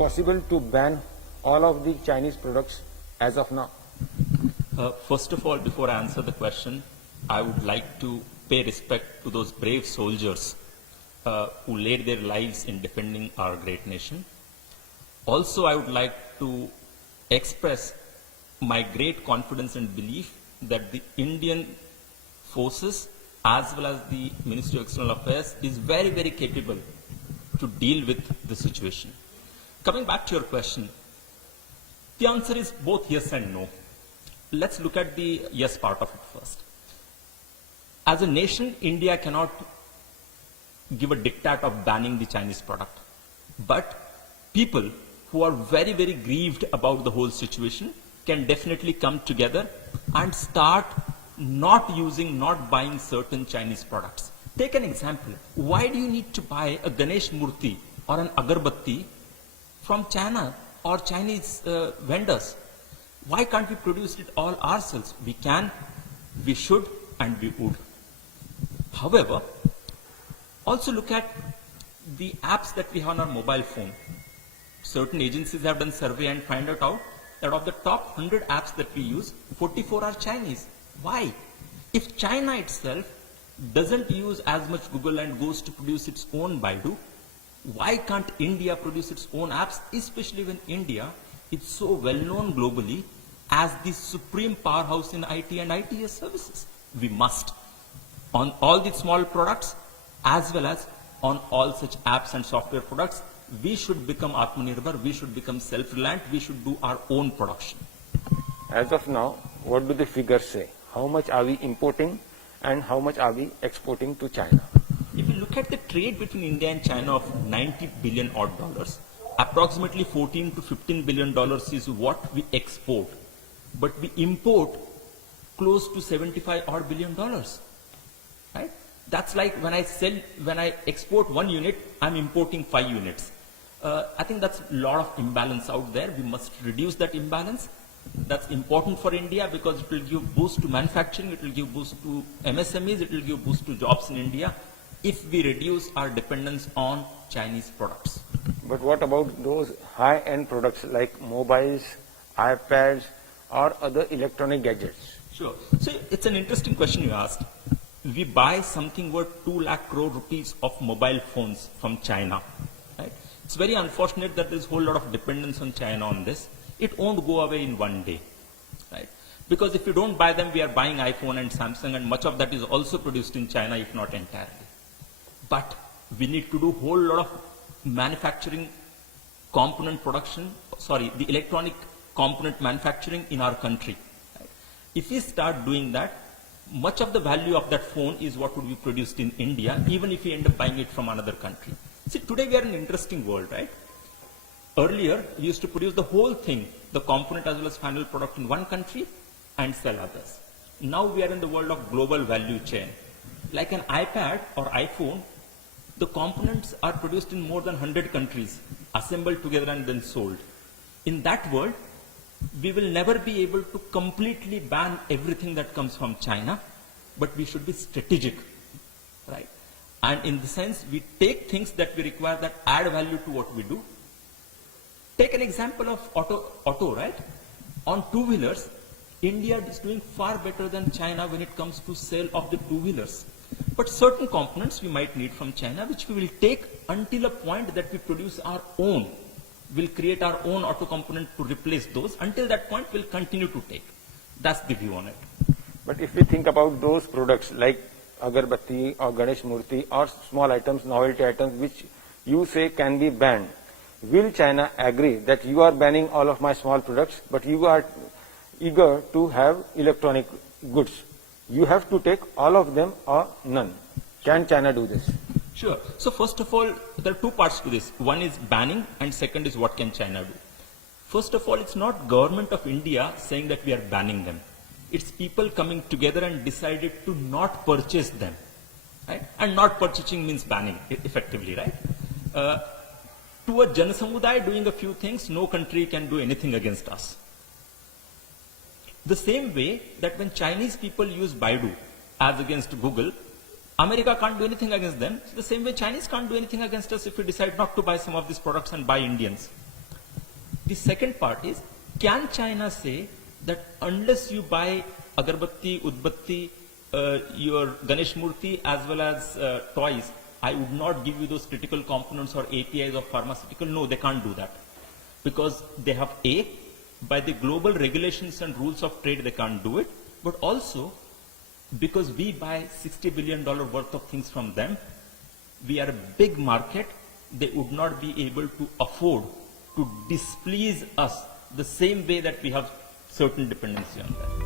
possible to ban all of the Chinese products as of now? First of all, before I answer the question, I would like to pay respect to those brave soldiers who laid their lives in defending our great nation. Also, I would like to express my great confidence and belief that the Indian forces as well as the Ministry of External Affairs is very, very capable to deal with the situation. Coming back to your question, the answer is both yes and no. Let's look at the yes part of it first. As a nation, India cannot give a diktat of banning the Chinese product. But people who are very, very grieved about the whole situation can definitely come together and start not buying certain Chinese products. Take an example. Why do you need to buy a Ganesh Murti or an agarbatti from China or Chinese vendors? Why can't we produce it all ourselves? We can, we should, and we would. However, also look at the apps that we have on our mobile phone. Certain agencies have done survey and find out that of the top 100 apps that we use, 44 are Chinese. Why? If China itself doesn't use as much Google and goes to produce its own Baidu, why can't India produce its own apps, especially when India is so well known globally as the supreme powerhouse in IT and ITS services? We must. On all the small products, as well as on all such apps and software products, we should become Atmanirbhar, we should become self-reliant, we should do our own production. As of now, what do the figures say? How much are we importing and how much are we exporting to China? If you look at the trade between India and China of $90 billion odd, approximately $14 to $15 billion is what we export. But we import close to $75 odd billion. Right? That's like when I export 1 unit, I'm importing 5 units. I think that's a lot of imbalance out there. We must reduce that imbalance. That's important for India because it will give boost to manufacturing, it will give boost to MSMEs, it will give boost to jobs in India if we reduce our dependence on Chinese products. But what about those high-end products like mobiles, iPads, or other electronic gadgets? Sure. So it's an interesting question you asked. We buy something worth 2 lakh crore rupees of mobile phones from China. Right? It's very unfortunate that there's a whole lot of dependence on China on this. It won't go away in one day. Right? Because if you don't buy them, we are buying iPhone and Samsung, and much of that is also produced in China, if not entirely. But we need to do a whole lot of manufacturing component production, the electronic component manufacturing in our country. Right? If we start doing that, much of the value of that phone is what would be produced in India, even if we end up buying it from another country. See, today we are in an interesting world, right? Earlier, we used to produce the whole thing, the component as well as final product in one country and sell others. Now we are in the world of global value chain. Like an iPad or iPhone, the components are produced in more than 100 countries, assembled together and then sold. In that world, we will never be able to completely ban everything that comes from China, but we should be strategic, right? And in the sense, we take things that we require that add value to what we do. Take an example of auto, right? On two-wheelers, India is doing far better than China when it comes to sale of the two-wheelers. But certain components we might need from China, which we will take until a point that we produce our own. We'll create our own auto component to replace those. Until that point, we'll continue to take. That's the view on it. But if we think about those products like agarbatti or Ganesh Murti or small items, novelty items, which you say can be banned, will China agree that you are banning all of my small products, but you are eager to have electronic goods? You have to take all of them or none. Can China do this? Sure. So first of all, there are two parts to this. One is banning and second is what can China do. First of all, it's not government of India saying that we are banning them. It's people coming together and decided to not purchase them. Right? And not purchasing means banning, effectively, right? To a Janasamudaya doing a few things, no country can do anything against us. The same way that when Chinese people use Baidu as against Google, America can't do anything against them. So the same way Chinese can't do anything against us if we decide not to buy some of these products and buy Indians. The second part is, can China say that unless you buy agarbatti, udbatti, your Ganesh Murthy as well as toys, I would not give you those critical components or APIs of pharmaceutical? No, they can't do that. Because they have by the global regulations and rules of trade, they can't do it. But also, because we buy $60 billion worth of things from them, we are a big market, they would not be able to afford to displease us the same way that we have certain dependency on that.